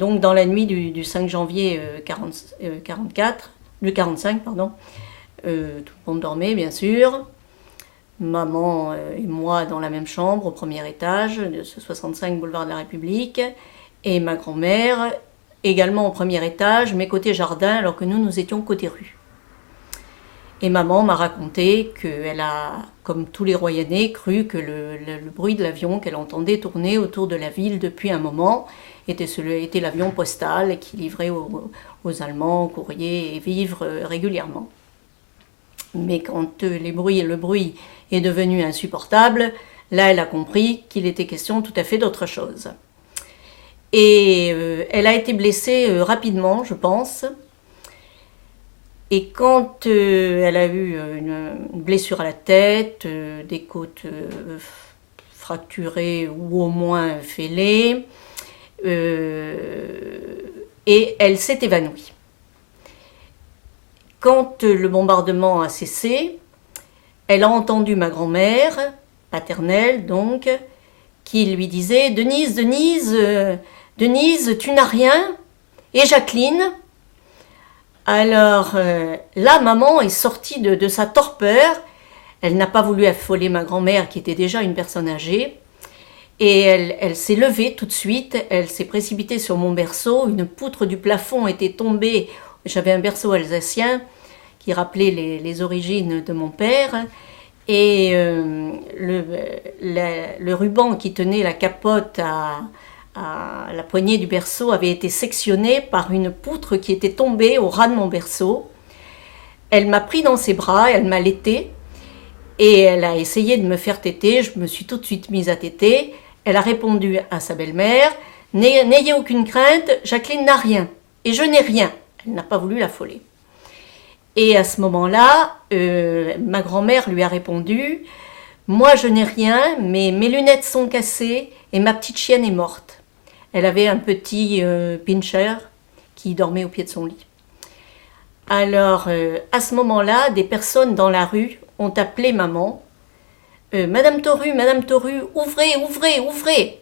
Donc dans la nuit du 5 janvier 45, pardon, tout le monde dormait bien sûr. Maman et moi dans la même chambre au premier étage de ce 65 boulevard de la République, et ma grand-mère également au premier étage, mais côté jardin, alors que nous étions côté rue. Et maman m'a raconté qu'elle a, comme tous les Royanais, cru que le bruit de l'avion qu'elle entendait tourner autour de la ville depuis un moment était l'avion postal qui livrait aux Allemands courriers et vivres régulièrement. Mais quand le bruit est devenu insupportable, là elle a compris qu'il était question tout à fait d'autre chose. Et elle a été blessée rapidement, je pense. Et quand elle a eu une blessure à la tête, des côtes fracturées ou au moins fêlées, et elle s'est évanouie. Quand le bombardement a cessé, elle a entendu ma grand-mère, paternelle donc, qui lui disait « Denise, Denise, tu n'as rien ?» Et Jacqueline. Alors là, maman est sortie de sa torpeur. Elle n'a pas voulu affoler ma grand-mère, qui était déjà une personne âgée. Et elle s'est levée tout de suite, elle s'est précipitée sur mon berceau. Une poutre du plafond était tombée. J'avais un berceau alsacien qui rappelait les origines de mon père. Et le ruban qui tenait la capote à la poignée du berceau avait été sectionné par une poutre qui était tombée au ras de mon berceau. Elle m'a pris dans ses bras, elle m'a allaitée et elle a essayé de me faire téter. Je me suis tout de suite mise à téter. Elle a répondu à sa belle-mère « N'ayez aucune crainte, Jacqueline n'a rien et je n'ai rien ». Elle n'a pas voulu l'affoler. Et à ce moment-là, ma grand-mère lui a répondu « Moi je n'ai rien, mais mes lunettes sont cassées et ma petite chienne est morte ». Elle avait un petit pincher qui dormait au pied de son lit. Alors, à ce moment-là, des personnes dans la rue ont appelé maman. Madame Toru, ouvrez, ouvrez, ouvrez !»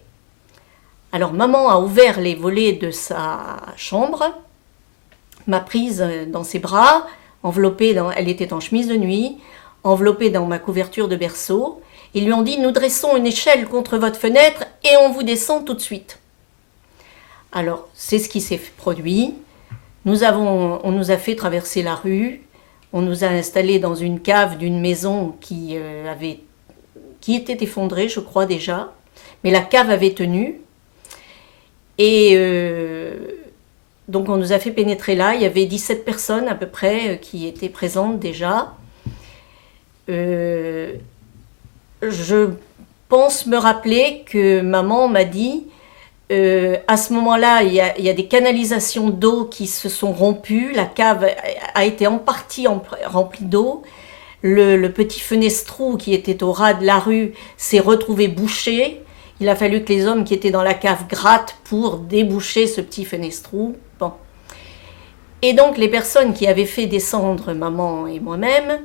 Alors, maman a ouvert les volets de sa chambre, m'a prise dans ses bras, elle était en chemise de nuit, enveloppée dans ma couverture de berceau. Ils lui ont dit « Nous dressons une échelle contre votre fenêtre et on vous descend tout de suite ». Alors, c'est ce qui s'est produit. On nous a fait traverser la rue. On nous a installés dans une cave d'une maison qui était effondrée, je crois déjà. Mais la cave avait tenu. Et donc, on nous a fait pénétrer là. Il y avait 17 personnes à peu près qui étaient présentes déjà. Je pense me rappeler que maman m'a dit... à ce moment-là, il y a des canalisations d'eau qui se sont rompues. La cave a été en partie remplie d'eau. Le petit fenestrou qui était au ras de la rue s'est retrouvé bouché. Il a fallu que les hommes qui étaient dans la cave grattent pour déboucher ce petit fenestrou. Bon. Et donc, les personnes qui avaient fait descendre maman et moi-même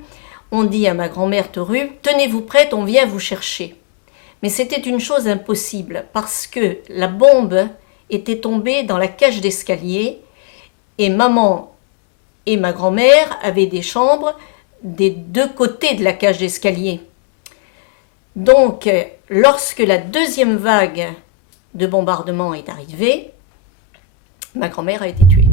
ont dit à ma grand-mère Toru « Tenez-vous prête, on vient vous chercher ». Mais c'était une chose impossible parce que la bombe était tombée dans la cage d'escalier et maman et ma grand-mère avaient des chambres des deux côtés de la cage d'escalier. Donc, lorsque la deuxième vague de bombardement est arrivée, ma grand-mère a été tuée.